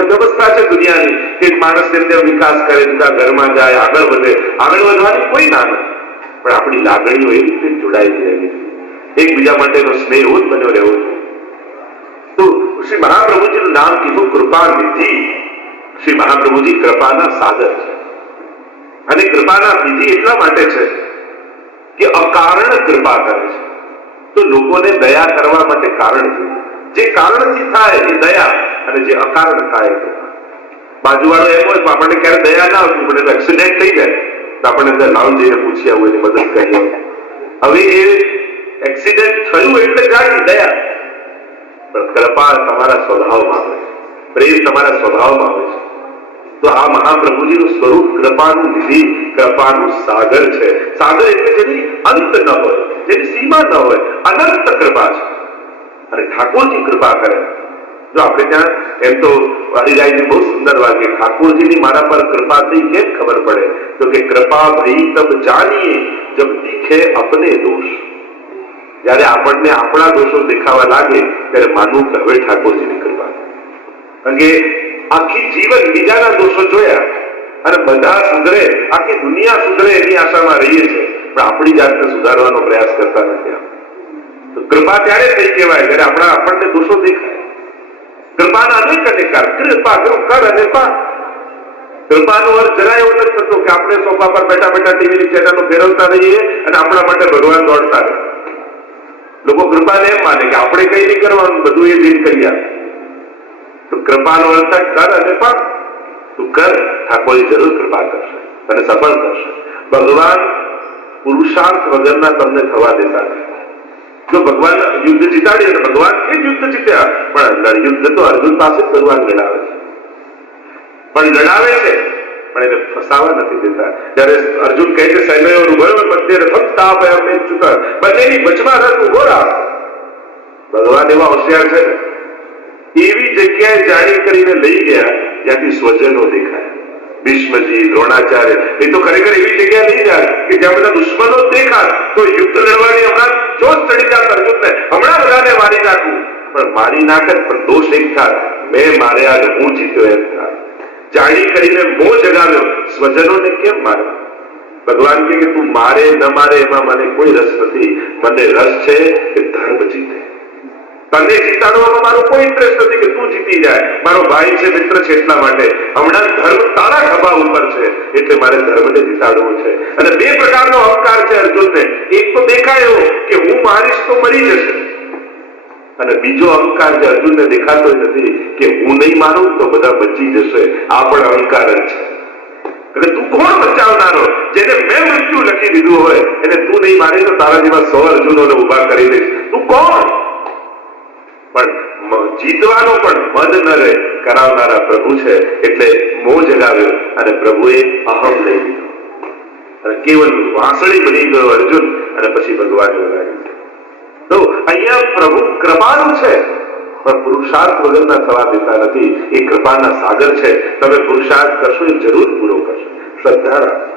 જે વ્યવસ્થા છે દુનિયાની કે માણસ તેમને વિકાસ કરે, જુદા ઘરમાં જાય, આગળ વધે, આગળ વધવાની કોઈ ના નથી, પણ આપણી લાગણીઓ એ રીતે જોડાયેલી રહેવી જોઈએ, એકબીજા માટેનો સ્નેહ એવો જ બન્યો રહેવો જોઈએ. તો શ્રી મહાપ્રભુજીનું નામ કીધું કૃપા નિધિ. શ્રી મહાપ્રભુજી કૃપાના સાગર છે, અને કૃપાના નિધિ એટલા માટે છે કે અકારણ કૃપા કરે છે. તો લોકોને દયા કરવા માટે કારણ જોઈએ. જે કારણથી થાય એ દયા, અને જે અકારણ થાય એ કૃપા. બાજુવાળો એમ હોય તો આપણને ક્યારે દયા ના આવતી, પણ એક્સિડન્ટ થઈ જાય તો આપણને લાવ જઈને પૂછી આવું, એની મદદ કરી. હવે એ એક્સિડન્ટ થયું એટલે જાગી દયા, પણ કૃપા તમારા સ્વભાવમાં આવે છે, પ્રેમ તમારા સ્વભાવમાં આવે છે. તો આ મહાપ્રભુજીનું સ્વરૂપ કૃપાનું નિધિ, કૃપાનું સાગર છે. સાગર એટલે જેની અંત ન હોય, જેની સીમા ન હોય, અનંત કૃપા છે. અને ઠાકોરજી કૃપા કરે. જો આપણે ત્યાં એમ તો હરિરાયજી બહુ સુંદર વાક્ય, ઠાકોરજીની મારા પર કૃપા થઈ કેમ ખબર પડે, તો કે કૃપા ભઈ તબ જાનીએ જબ દીખે અપને દોષ. જયારે આપણને આપણા દોષો દેખાવા લાગે ત્યારે માનવું કે હવે ઠાકોરજીની કૃપા. કારણ કે આખી જીવન બીજાના દોષો જોયા અને બધા સુધરે, આખી દુનિયા સુધરે એની આશામાં રહીએ છીએ, પણ આપણી જાતને સુધારવાનો પ્રયાસ કરતા નથી. તો કૃપા ત્યારે થઈ કહેવાય જ્યારે આપણને દોષો દેખાય. કૃપાના અનેક અનેકાર, કૃપા કર અને પા. કૃપાનો અર્થ જરા એવો નથી થતો કે આપણે સોફા પર બેઠા બેઠા ટીવીની ચેનલો ફેરવતા રહીએ અને આપણા માટે ભગવાન દોડતા રહે. લોકો કૃપાને એમ માને કે આપણે કઈ નહીં કરવાનું, બધું એ દિન કરી આપે. તો કૃપાનો અર્થ કર અને પા. તું કર, ઠાકોરજી જરૂર કૃપા કરશે અને સફળ કરશે. ભગવાન પુરુષાર્થ વગરના તમને થવા દેતા નથી. જો ભગવાન યુદ્ધ જીતાડી, અને ભગવાન એ યુદ્ધ જીત્યા, પણ યુદ્ધ તો અર્જુન પાસે ભગવાન લડાવે છે, પણ લડાવે છે પણ એને ફસાવા નથી દેતા. જયારે અર્જુન કહે છે સૈન્યો ઉભયો મધ્ય રથમ સ્થાપયામિ ચ્યુત, બંનેની વચમાં રથ ઉભો રાખ. ભગવાન એવા હોશિયાર છે ને, એવી જગ્યાએ જાણી કરીને લઈ ગયા જ્યાંથી સ્વજનો દેખાય. ભીષ્મજી, દ્રોણાચાર્ય, એ તો ખરેખર એવી જગ્યા લઈ જાય કે જ્યાં બધા દુશ્મનો દેખાય તો યુદ્ધ લડવાની હમણાં જોશ ચડી જાય અર્જુનને, હમણાં બધાને મારી નાખું. પણ મારી નાખે પણ દોષ એક થાય, મેં માર્યા અને હું જીત્યો એમ થાય. જાણી કરીને મોહ જગાવ્યો. સ્વજનોને કેમ મારવા? ભગવાન કે તું મારે ન મારે એમાં મને કોઈ રસ નથી, મને રસ છે કે ધર્મ જીતે. તને જીતાડવામાં મારો કોઈ ઇન્ટરેસ્ટ નથી કે તું જીતી જાય. મારો ભાઈ છે, મિત્ર છે, એટલા માટે હમણાં ધર્મ તારા ખભા ઉપર છે એટલે મારે ધર્મને જીતાડવો છે. અને બે પ્રકારનો અહંકાર છે અર્જુનને. એક તો દેખાય એવો કે હું મારીશ તો મરી જશે, અને બીજો અહંકાર જે અર્જુનને દેખાતો નથી કે હું નહીં મારું તો બધા બચી જશે. આ પણ અહંકાર જ છે. એટલે તું કોણ બચાવનારો? જેને મેં મૃત્યુ લખી દીધું હોય એને તું નહીં મારી તો તારા જેવા 100 અર્જુનોને ઉભા કરી દઈશ. તું કોણ? પણ જીતવાનો પણ મન ન રહે કરાવનારા પ્રભુ છે. એટલે મોહ જગાવ્યો અને પ્રભુએ અહમ લઈ લીધો અને કેવલ વાંસળી બની ગયો અર્જુન, અને પછી ભગવાન બોલાવ્યું. તો અહીંયા પ્રભુ કૃપાળુ છે પણ પુરુષાર્થ વગરના થવા દેતા નથી. એ કૃપાના સાગર છે. તમે પુરુષાર્થ કરશો એ જરૂર પૂરો કરશો. શ્રદ્ધા રાખો.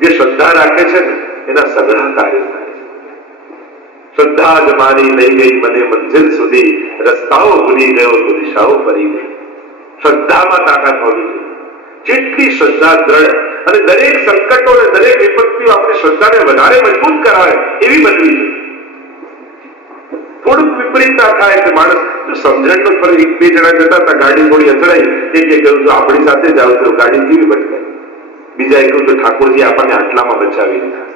જે શ્રદ્ધા રાખે છે ને એના સઘળા કાર્ય થાય. શ્રદ્ધા જ મારી લઈ ગઈ મને મંજિલ સુધી, રસ્તાઓ ભૂલી ગયો તો દિશાઓ ફરી ગઈ. શ્રદ્ધામાં તાકાત હોવી જોઈએ. જેટલી શ્રદ્ધા દ્રઢ, અને દરેક સંકટો અને દરેક વિપત્તિઓ આપણી શ્રદ્ધાને વધારે મજબૂત કરાવે એવી બનવી જોઈએ. થોડુંક વિપરીતતા થાય કે માણસ જો સમજણનો પર એક બે જણા જતા હતા, ગાડી થોડી અથડાઈ, એક કહ્યું જો આપણી સાથે જ આવ તો ગાડી કેવી ભટકાય. બીજા કહ્યું તો ઠાકોરજી આપણને આટલામાં બચાવી લીધા.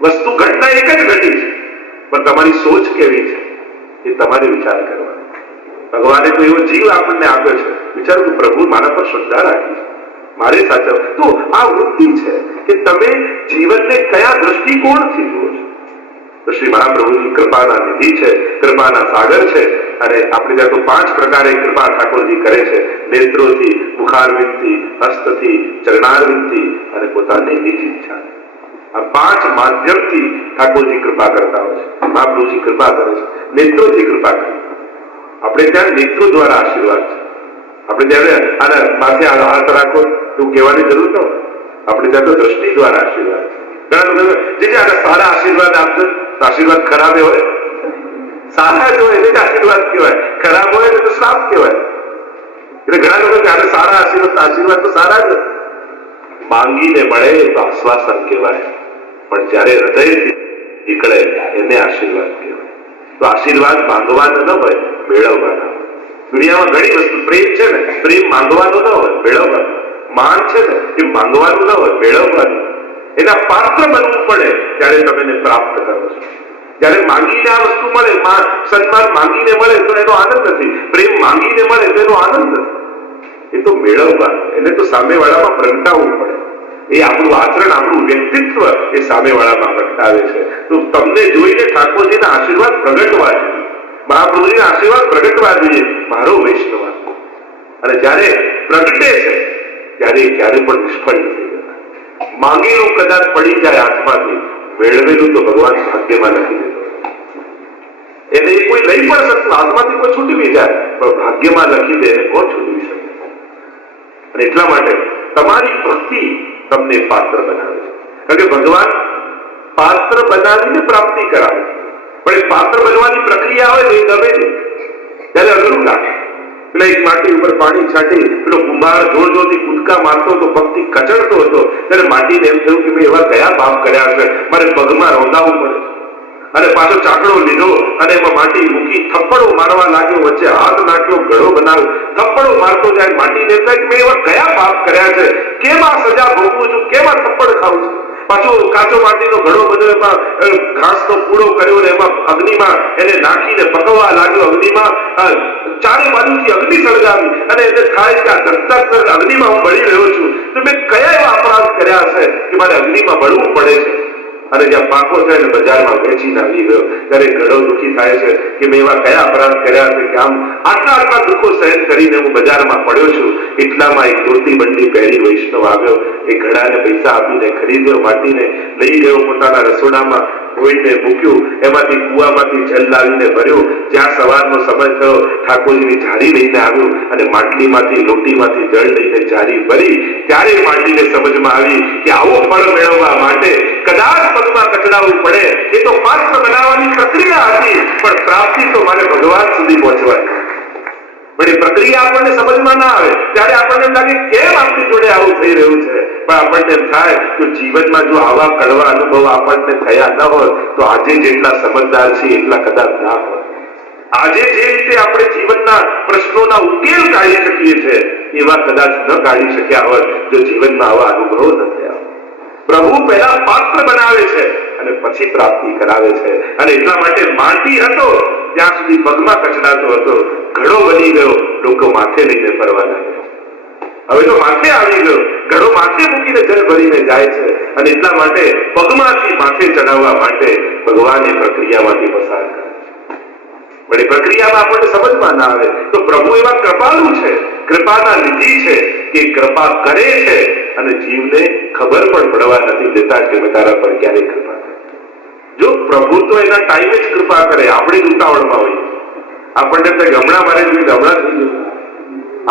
વસ્તુ ઘટના એક જ ઘટી છે, પણ તમારી સોચ કેવી છે એ તમારે વિચાર કરવાનો. ભગવાને તો એવો જીવ આપણને આપ્યો છે, વિચાર કે પ્રભુ મારા પર શ્રદ્ધા રાખી છે, મારે સાચવ. તો આ વૃત્તિ છે કે તમે જીવનને કયા દ્રષ્ટિકોણથી જુઓ છો. તો શ્રી મહાપ્રભુજી કૃપાના નિધિ છે, કૃપાના સાગર છે. અને આપણે ત્યાં તો 5 પ્રકારે કૃપા ઠાકોરજી કરે છે. નેત્રોથી, મુખારવિંદથી, હસ્તથી, ચરણારવિંદથી અને પોતાની નિજ ઈચ્છા. આ 5 માધ્યમથી ઠાકોરજી કૃપા કરતા હોય છે. મહાપ્રભુજી કૃપા કરે છે. નેત્રોથી કૃપા કરે. આપણે ત્યાં નેત્રો દ્વારા આશીર્વાદ છે. આપણે ત્યારે આના માથે હાથ રાખો એવું કહેવાની જરૂર ન હોય. આપણે ત્યાં તો દ્રષ્ટિ દ્વારા આશીર્વાદ છે. ઘણા લોકો જે આના સારા આશીર્વાદ આપશે, આશીર્વાદ ખરાબ હોય, સારા જ હોય એટલે આશીર્વાદ કહેવાય, ખરાબ હોય તો શ્રાપ કહેવાય. એટલે ઘણા લોકો ત્યારે સારા આશીર્વાદ તો સારા જ માંગીને મળે તો આશ્વાસન કહેવાય, પણ જયારે હૃદયથી નીકળે એને આશીર્વાદ કહેવાય. તો આશીર્વાદ માંગવાનો ન હોય, મેળવવાના હોય. દુનિયામાં ઘણી વસ્તુ, પ્રેમ છે ને, પ્રેમ માંગવાનો ન હોય, મેળવવાનો. માન છે ને, એ માંગવાનું ન હોય, મેળવવાનું. એના પાત્ર બનવું પડે ત્યારે તમે એને પ્રાપ્ત કરો છો. જયારે માંગીને આ વસ્તુ મળે, સન્માન માંગીને મળે તો એનો આનંદ નથી, પ્રેમ માંગીને મળે તો એનો આનંદ નથી. એ તો મેળવવાનું, એને તો સામેવાળામાં પ્રગટાવવું પડે. એ આપણું આચરણ, આપણું વ્યક્તિત્વ એ સામેવાળામાં પ્રગટાવે છે. તો તમને જોઈને ઠાકોરજીના આશીર્વાદ પ્રગટવા જોઈએ, મહાપ્રભુજીના આશીર્વાદ પ્રગટવા જોઈએ. મારો વૈષ્ણવ અને જયારે પ્રગટે છે ત્યારે ક્યારે પણ નિષ્ફળ નથી જતા. માંગેલું કદાચ પડી જાય હાથમાંથી, મેળવેલું તો ભગવાન ભાગ્યમાં લખી દેતો. એને કોઈ લઈ પણ શકતું, હાથમાંથી કોઈ છૂટી જાય, પણ ભાગ્યમાં લખી દે એને કોણ છૂટવી શકે? અને એટલા માટે તમારી ભક્તિ તમને પાત્ર બનાવે છે. કારણ કે ભગવાન પાત્ર બનાવીને પ્રાપ્તિ કરાવે, પણ એ પાત્ર બનવાની પ્રક્રિયા હોય ને એ ગમે નહીં. ત્યારે અઘરું લાગે. પેલા એક માટી ઉપર પાણી છાંટી પેલો કુંભાર જોર જોરથી કૂદકા મારતો હતો, ભક્તિ કચડતો હતો, ત્યારે માટીને એમ થયું કે મેં એવા કયા પાપ કર્યા છે, મારે પગમાં રોંધાવવું પડે. અને પાછો ચાકડો લીધો અને એમાં માટી મૂકી થપ્પડો મારવા લાગ્યો, વચ્ચે હાથ નાખ્યો, ગળો બનાવ્યો, થપ્પડો મારતો જાય. માટીને એમ થાય કે મેં એવા કયા પાપ કર્યા છે, કેમ આ સજા ભોગવું છું, કેમ આ થપ્પડ ખાવું છું. પાછો કાચો માટીનો ઘડો બધો એમાં ઘાસનો પૂળો કર્યો ને એમાં અગ્નિમાં એને નાખીને પકવવા લાગ્યો. અગ્નિમાં ચારે બાજુથી અગ્નિ સળગાવી અને એને થાય કે આ ધરતા અગ્નિમાં હું બળી રહ્યો છું, તો મેં કયા એવા અપરાધ કર્યા છે કે મારે અગ્નિમાં બળવું પડે છે. અને જ્યાં પાકો છે એને બજારમાં વેચીને આવી ગયો ત્યારે ઘણો દુઃખી થાય છે કે મેં એવા કયા અપરાધ કર્યા છે કે આમ આટલા દુઃખો સહન કરીને હું બજારમાં પડ્યો છું. એટલામાં એક ધોતી બંડી પહેરી વૈષ્ણવ આવ્યો. એ ઘડાને પૈસા આપીને ખરીદ્યો, માટીને લઈ ગયો, પોતાના રસોડામાં કોઈને મૂક્યું, એમાંથી કુવામાંથી જલ લાવીને ભર્યું. જ્યાં સવારનો સમય થયો ઠાકોરજીની જારી લઈને આવ્યો અને માટલીમાંથી લોટીમાંથી જળ લઈને જારી ભરી. ત્યારે માટીને સમજમાં આવી કે આવું ફળ મેળવવા માટે કદાચ પગમાં કચડાવવું પડે. એ તો પાત્ર બનાવવાની પ્રક્રિયા હતી, પણ પ્રાપ્તિ તો મારે ભગવાન સુધી પહોંચવાની. પણ એ પ્રક્રિયા આપણને સમજમાં ના આવે ત્યારે આપણને લાગે કેમ આપણી જોડે આવું થઈ રહ્યું છે. પણ આપણને એમ થાય કે જીવનમાં જો આવા કડવા અનુભવ આપણને થયા ન હોય તો આજે જેટલા સમજદાર છીએ એટલા કદાચ ના હોય. આજે જે રીતે આપણે જીવનના પ્રશ્નોના ઉકેલ કાઢી શકીએ છીએ એવા કદાચ ન કાઢી શક્યા હોય જો જીવનમાં આવા અનુભવો ન થયા. પ્રભુ પહેલા પાત્ર બનાવે છે અને પછી પ્રાપ્તિ કરાવે છે. અને એટલા માટે માટી હતો ત્યાં સુધી પગમાં કચડાતો હતો, ઘડો બની ગયો, લોકો માથે લઈને ફરવા લાગ્યા. હવે તો માથે આવી ગયો, ઘડો માથે મૂકીને જલ ભરીને જાય છે. અને એટલા માટે પગમાંથી માથે ચડાવવા માટે ભગવાન એ પ્રક્રિયામાંથી પસાર કરે. પણ એ પ્રક્રિયામાં આપણને સમજમાં ના આવે તો પ્રભુ એવા કૃપાળુ છે, કૃપાના નિધિ છે કે કૃપા કરે છે અને જીવને ખબર પણ પડવા નથી દેતા કે મેં તારા પર ક્યારે કૃપા કરે. જો પ્રભુ તો એના ટાઈમે જ કૃપા કરે, આપણે જ ઉતાવળમાં હોઈએ. આપણને હમણાં મારે જોઈએ, હમણાં થઈ ગયું.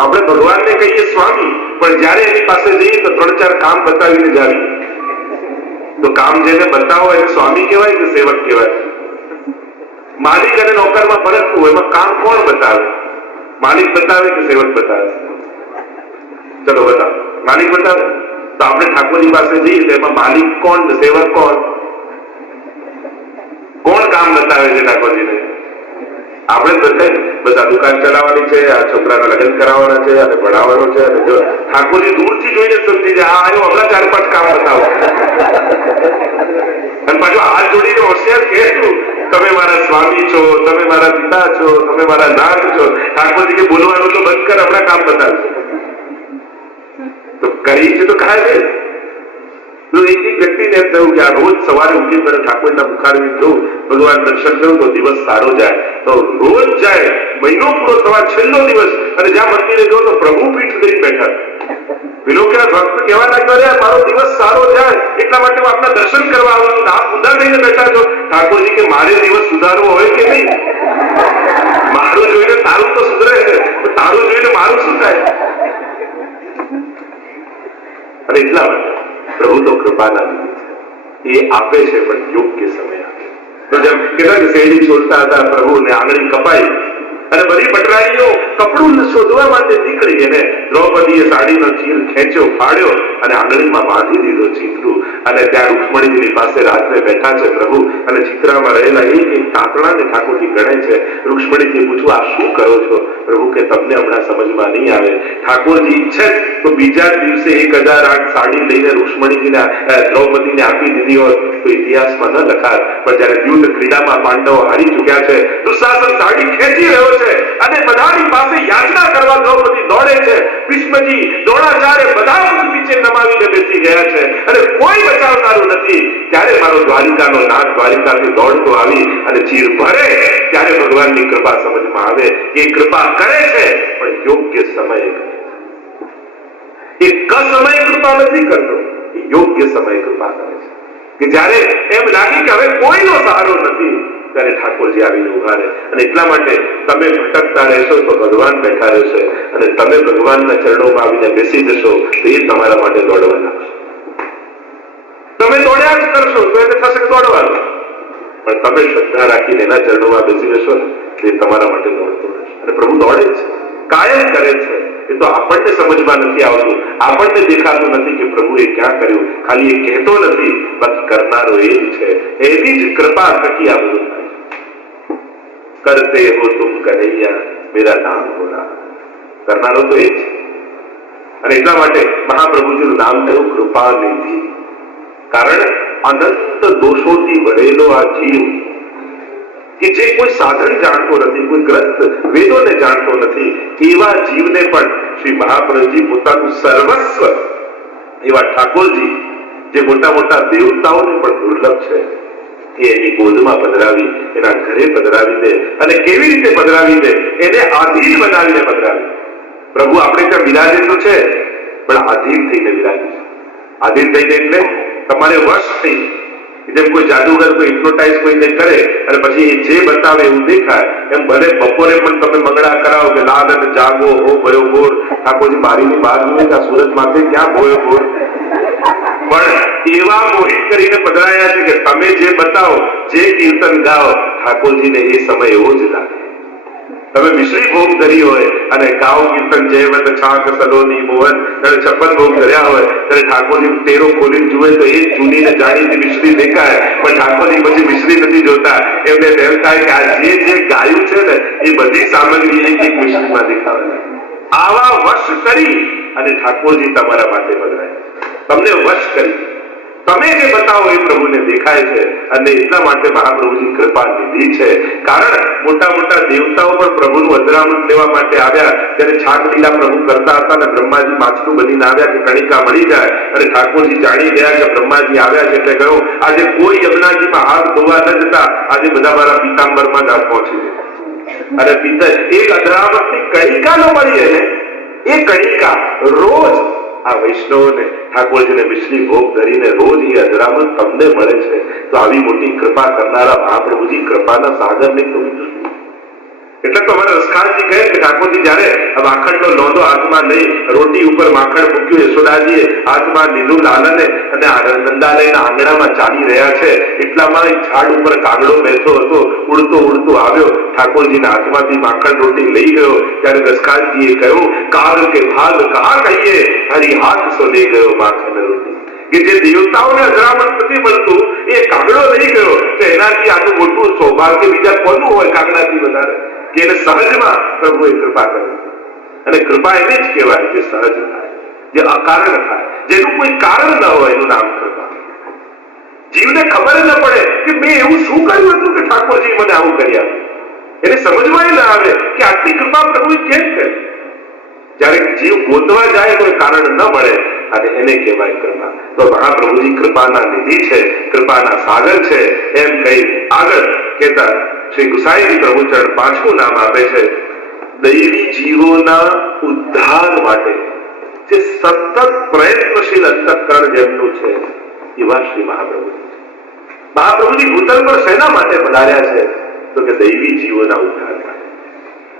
આપણે ભગવાનને કહીએ સ્વામી, પણ જયારે એની પાસે જઈએ તો 3-4 કામ બતાવીને જ આવીએ. તો કામ જેને બતાવો એને સ્વામી કહેવાય કે સેવક કહેવાય? માલિક અને નોકરમાં ફરક હોય, એમાં કામ કોણ બતાવે? માલિક બતાવે કે સેવક બતાવે? ચલો બતાવો. માલિક બતાવે. તો આપણે ઠાકોરજી પાસે જઈએ તો એમાં માલિક કોણ, સેવક કોણ? કોણ કામ બતાવે છે ઠાકોરજીને? આપણે બતાવીએ બસ આ દુકાન ચલાવવાની છે, આ છોકરાના લગ્ન કરાવવાના છે અને ભણાવવાનો છે. અને જો ઠાકોરજી દૂરથી જોઈને સમજી જાય આ આવ્યો, હમણાં 4-5 કામ બતાવો. અને પાછું હાથ જોડીને હોશિયાર કે તમે મારા સ્વામી છો, તમે મારા પિતા છો, તમે મારા નાથ છો. ઠાકોરજી કે બોલવાનું તો બંધ કર, હમણાં કામ બતાવશે. તો કરી છે તો કાંઈ તો એક વ્યક્તિને એમ થયું કે આ રોજ સવારે ઉઠી પડે ઠાકોરના મુખારવી જોઉં, ભગવાન દર્શન કરું તો દિવસ સારો જાય. તો રોજ જાય, મહિનો પૂરો થવા છેલ્લો દિવસ, અને જ્યાં મંદિરે ગયો તો પ્રભુ પીઠ લઈ બેઠા. પેલો કે ભક્ત કહેવા લાગ્યો મારો દિવસ સારો જાય એટલા માટે હું આપના દર્શન કરવા આવું છું, આપ ઉદાર લઈને બેઠા છો. ઠાકોરજી કે મારે દિવસ સુધારવો હોય કે નહીં? મારું જોઈને તારું તો સુધરે છે, તારું જોઈને મારું શું થાય? અને એટલા માટે પ્રભુ તો કૃપાના લીધે છે, એ આપે છે પણ યોગ્ય સમય આપે. તો જેમ કેટલાક શેરડી છોડતા હતા પ્રભુ ને આંગળી કપાઈ અને બધી ભટરાઈઓ કપડું શોધવા માટે નીકળી. એને દ્રૌપદીએ સાડીનો ચીર ખેંચ્યો, ફાડ્યો અને આંગળીમાં બાંધી દીધો ચિત્રું. અને ત્યાં રૂક્ષ્મણીજીની પાસે રાત્રે બેઠા છે પ્રભુ, અને ચિત્રામાં રહેલા એક તાંતણાને ઠાકોરજી ગણે છે. રૂક્ષ્મણીજી પૂછું, આ શું કરો છો? પ્રભુ કે તમને હમણાં સમજમાં નહીં આવે. ઠાકોરજી ઈચ્છે તો બીજા દિવસે 1008 સાડી લઈને રૂક્ષ્મણીજીને દ્રૌપદીને આપી દીધી હોત તો ઇતિહાસમાં ન લખાત. પણ જયારે યુદ્ધ ક્રીડામાં પાંડવો હારી ચુક્યા છે, દુશાસન સાડી ખેંચી રહ્યો છે અને બધાની પાસે યાચના કરવા દ્રૌપદી દોડે છે. ભીષ્મજી, દ્રોણાચાર્ય બધા નીચે નમાવીને બેસી ગયા છે અને કોઈ બચાવનારું નથી. ત્યારે મારો દ્વારિકાનો નાથ દ્વારિકાથી દોડતો આવી અને ચીર ભરે, ત્યારે ભગવાનની કૃપા સમજમાં આવે. એ કૃપા કરે છે પણ યોગ્ય સમયે કરે. એ કસમયે કૃપા નથી કરતો, એ યોગ્ય સમયે કૃપા કરે છે. કે જ્યારે એમ લાગે કે હવે કોઈનો સહારો નથી, ત્યારે ઠાકોરજી આવીને ઉભા રહે. અને એટલા માટે તમે ભટકતા રહેશો તો ભગવાન બેઠા રહેશે, અને તમે ભગવાનના ચરણોમાં આવીને બેસી જશો તો એ તમારા માટે દોડવા લાગશે. તમે દોડ્યા જ કરશો તો એને થશે કે દોડવાનું, પણ તમે શ્રદ્ધા રાખીને એના ચરણોમાં બેસી જશો ને તો એ તમારા માટે દોડતો રહેશે. અને પ્રભુ દોડે છે, કાયમ કરે છે. એ તો આપણને સમજમાં નથી આવતું, આપણને દેખાતું નથી કે પ્રભુએ ક્યાં કર્યું. ખાલી એ કહેતો નથી, બાકી કરનારો એ જ છે. એની જ કૃપા થકી આ બધું થાય છે. કરતે હો તુમ કનૈયા મેરા નામ હોના. કરનારો તો એ જ છે. અને એટલા માટે મહાપ્રભુજીનું નામ થયું કૃપાનિધિ. કારણ અનંત દોષોથી ભરેલો આ જીવ કે જે કોઈ સાધન જાણતો નથી, કોઈ ગ્રંથ વેદોને જાણતો નથી, એવા જીવને પણ શ્રી મહાપ્રભુજી પોતાનું સર્વસ્વ એવા ઠાકોરજી જે મોટા મોટા દેવતાઓને પણ દુર્લભ છે એ એની ગોદમાં પધરાવી, એના ઘરે પધરાવી દે. અને કેવી રીતે પધરાવી દે? એને આધીન બનાવીને પધરાવી. પ્રભુ આપણે ત્યાં બિરાજે તો છે, પણ આધીન થઈને બિરાજે છે. આધીન થઈને એટલે તમારે વશ થઈ, જેમ કોઈ જાદુગર કોઈ હિપ્નોટાઇઝ કોઈને કરે અને પછી એ જે બતાવે એવું દેખાય, એમ ભલે બપોરે પણ તમે મંગળા કરાવો કે લાદ અને જાગો હો ભયો ગોર. ઠાકોરજી બારીની બહાર જુએ કે સુરત માથે ક્યાં ભયો ગોર. પણ એવા મોહિત કરીને પધરાયા છે કે તમે જે બતાવો, જે કીર્તન ગાઓ, ઠાકોરજીને એ સમય એવો જ લાગે. તમે મિશ્રી ભોગ ધરી હોય અને ગાઓ કીર્તન જયવત છાક સલોની મોહન, ત્યારે 56 ભોગ ધર્યા હોય ત્યારે ઠાકોરજી તેરો ખોલીને જુએ તો એ જૂની ને જાણીતી મિશ્રી દેખાય, પણ ઠાકોરજી પછી મિશ્રી નથી જોતા. એમને એમ થાય કે આ જે ગાયું છે ને એ બધી સામગ્રી એક મિશ્રીમાં દેખાવે. આવા વશ કરી અને ઠાકોરજી તમારા માટે પધરાય, તમને વશ કરી. તમે જે બતાવો એ પ્રભુને દેખાય છે. અને એટલા માટે મહાપ્રભુજી કૃપા નિધિ છે. કારણ મોટા મોટા દેવતાઓ પણ પ્રભુનું અધરામૃત લેવા માટે આવ્યા. ત્યારે છાક લીલા પ્રભુ કરતા હતા અને બ્રહ્માજી માછલું બનીને આવ્યા કે કણિકા મળી જાય, અને ઠાકોરજી જાણી ગયા કે બ્રહ્માજી આવ્યા છે. એટલે કહ્યું, આજે કોઈ યમુનાજીમાં હાથ ધોવા ન જતા, આજે બધા મારા પીતાંબરમાં જ હાથ પહોંચી જાય. અને પિત્તર એક અધરામૃતની કણિકા ન મળી, એને એ કણિકા રોજ આ વૈષ્ણવોને ઠાકોરજીને મિશ્રી ભોગ ધરીને રોજ એ અધરામૃત તમને મળે છે. તો આવી મોટી કૃપા કરનારા મહાપ્રભુજી કૃપાના સાગર નહીં તો એટલે તો અમારા રસખાનજી કહે કે ઠાકોરજી જયારે માખણનો લોંદો હાથમાં લઈ રોટી ઉપર માખણ મૂક્યું, યશોદાજીએ હાથમાં લીધું લાલને અને નંદાલયના આંગણામાં ચાલી રહ્યા છે, એટલામાં ઝાડ ઉપર કાગડો બેઠો હતો, ઉડતો ઉડતો આવ્યો, ઠાકોરજીના હાથમાંથી માખણ રોટી લઈ ગયો. ત્યારે રસખાનજીએ કહ્યું, કાગ કે ભાગ કહા કહીએ, હરી હાથ સો લઈ ગયો માખણ રોટી. કે જે દેવતાઓને અધરામૃત નથી મળતું એ કાગડો લઈ ગયો, તો એનાથી આટલું મોટું સૌભાગ્ય બીજા કોનું હોય કાગડાથી વધારે? કે એને સહજમાં પ્રભુએ કૃપા કરી. અને કૃપા એને જ કહેવાય જે સહજ થાય, જે અકારણ થાય, જેનું કોઈ કારણ ન હોય, એનું નામ કૃપા. જીવને ખબર ન પડે કે મેં એવું શું કર્યું હતું કે ઠાકોરજી મને આવું કરી આપ્યું. એને સમજવાય ના આવે કે આટલી કૃપા પ્રભુએ કેમ કરી. જયારે જીવ ગોતવા જાય કોઈ કારણ ન મળે, અને એને કહેવાય કૃપા. તો મહાપ્રભુજી કૃપાના નિધિ છે, કૃપાના સાગર છે. એમ કહી આગળ કહેતા શ્રી ગુસાઈજી પ્રભુચરણ 5મું નામ આપે છે, દૈવી જીવોના ઉદ્ધાર માટે જે સતત પ્રયત્નશીલ અંતઃકરણ જેમનું છે એવા શ્રી મહાપ્રભુજી. મહાપ્રભુજી ભૂતલ પર શેના માટે પધાર્યા છે? તો કે દૈવી જીવોના ઉદ્ધાર માટે.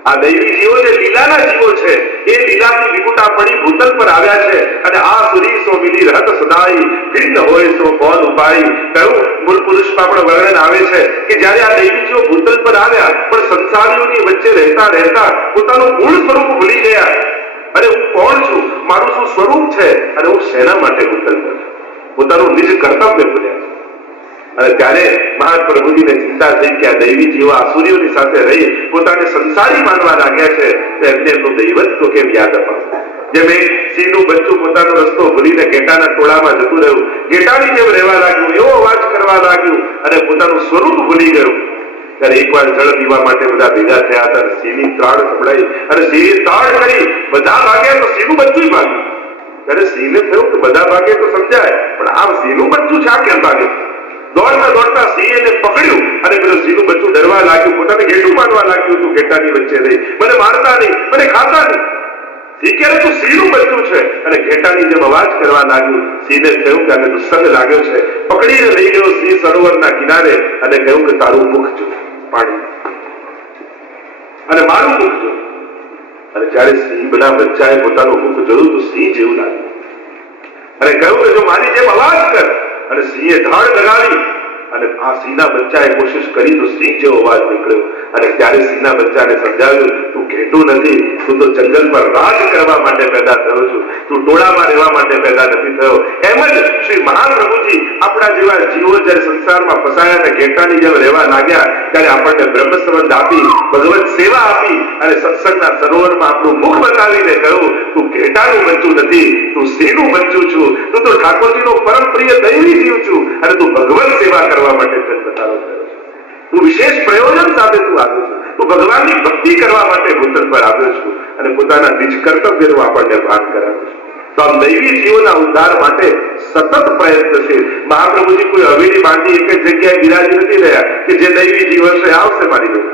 આ દૈવી જીવો જે લીલાના જીવો છે, એ લીલાથી વિકુટા પડી ભૂતલ પર આવ્યા છે. અને આ સુરી સો મિલી રહત સદાઈ, ભિન્ન હોય સો કોણ ઉપાય. કહ્યું મૂળ પુરુષમાં પણ વર્ણન આવે છે કે જયારે આ દૈવી જીવો ભૂતલ પર આવ્યા, પણ સંસારીઓની વચ્ચે રહેતા રહેતા પોતાનું મૂળ સ્વરૂપ ભૂલી ગયા અને હું કોણ છું, મારું શું સ્વરૂપ છે અને હું શેના માટે ઉતરતો છું, પોતાનું નિજ કર્તવ્ય ભૂલ્યા છે. અને ત્યારે મહાપ્રભુજીને ચિંતા થઈ કે આ દૈવી જીવો આસુરીઓની સાથે રહી પોતાને સંસારી માનવા લાગ્યા છે, એમને એમનું દૈવત્વ કેમ યાદ અપાવે. જેમ એક સિંહનું બચ્ચું પોતાનો રસ્તો ભૂલીને ઘેટાના ટોળામાં જતું રહ્યું, ઘેટાની જેમ રહેવા લાગ્યું, એવો અવાજ કરવા લાગ્યું અને પોતાનું સ્વરૂપ ભૂલી ગયું. ત્યારે એકવાર જળ પીવા માટે બધા ભેગા થયા હતા. સિંહની ત્રાળ સંભળાઈ અને સિંહે ત્રાળ કરી, બધા ભાગ્યા તો સિંહનું બચ્ચું ભાગ્યું. ત્યારે સિંહને થયું કે બધા ભાગે તો સમજાય, પણ આ સિંહનું બચ્ચું છે, આ કેમ ભાગે? દોડતા દોડતા સિંહ એને પકડ્યું અને પેલું સિંહનું બચ્ચું ડરવા લાગ્યું, પોતાને ઘેટું માનવા લાગ્યું. તું ઘેટાની વચ્ચે રહી, મને મારતા નહીં, મને ખાતા નહીં. સિંહ કહે તું સિંહનું બચ્ચું છે અને ઘેટાની જેમ અવાજ કરવા લાગ્યું. સિંહને થયું કે આને દુસ્સંગ લાગ્યો છે. પકડીને લઈ ગયો સિંહ સરોવરના કિનારે અને કહ્યું કે તારું મુખ જો પાણી અને મારું મુખ જો. અને જ્યારે સિંહ બધા બચ્ચાએ પોતાનું મુખ જોયું તો સિંહ જેવું લાગ્યું અને કહ્યું કે જો મારી જેમ અવાજ કર. અને સિંહે ધાડ લગાવી અને આ સિંહના બચ્ચાએ કોશિશ કરી તો સિંહ જેવો અવાજ નીકળ્યો. અને ત્યારે સિંહના બચ્ચાને સમજાવ્યું, તું ઘેટું નથી, તું તો જંગલ પર રાજ કરવા માટે પેદા થયો છું, તું ટોળામાં રહેવા માટે પેદા નથી થયો. એમ જ શ્રી મહાપ્રભુજી આપણા જેવા જીવો જ્યારે સંસારમાં ફસાયા અને ઘેટાની જેમ રહેવા લાગ્યા ત્યારે આપણને બ્રહ્મ સંબંધ આપી, ભગવત સેવા આપી અને સત્સંગના સરોવરમાં આપણું મુખ બતાવીને કહ્યું, તું ઘેટાનું બચ્ચું નથી, તું સિંહનું બચ્ચું છું, તું તો ઠાકોરજીનો પરમ પ્રિય દૈવી જીવ છું અને તું ભગવત સેવા કરવા માટે જન્મતારો થયો છે. તું વિશેષ પ્રયોજન સાથે તું આવ્યો છું, તું ભગવાનની ભક્તિ કરવા માટે ભૂતલ પર આવ્યો છું અને પોતાના નિજ કર્તવ્યનું આપણને ભાન કરાવ્યું છે. તો આમ દૈવી જીવોના ઉદ્ધાર માટે સતત પ્રયત્નશીલ મહાપ્રભુજી કોઈ હવેલી બાંધી એક જ જગ્યાએ બિરાજી નથી રહ્યા કે જે દૈવી જીવ હશે આવશે મારી જોડે.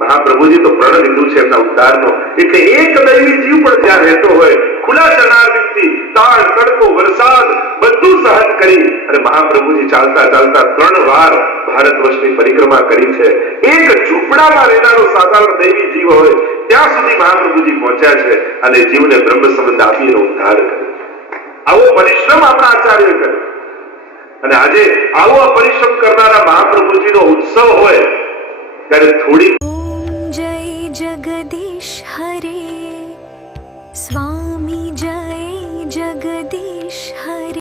મહાપ્રભુજી તો પ્રણ લીધું છે એમના ઉદ્ધારનો. એટલે એક દૈવી જીવ પણ જ્યાં રહેતો હોય, ખુલ્લા ચરણારવિંદથી તાળ, તડકો, વરસાદ બધું સહન કરી અને મહાપ્રભુજી ચાલતા ચાલતા 3 વાર ભારત વર્ષની પરિક્રમા કરી છે. એક ઝૂંપડામાં રહેનારો સાધારણ દૈવી જીવ હોય ત્યાં સુધી મહાપ્રભુજી પહોંચ્યા છે અને જીવને બ્રહ્મ સંબંધ આપી એનો ઉદ્ધાર કર્યો. આવો પરિશ્રમ આપણા આચાર્ય કર્યો અને આજે આવો પરિશ્રમ કરનારા મહાપ્રભુજીનો ઉત્સવ હોય ત્યારે થોડી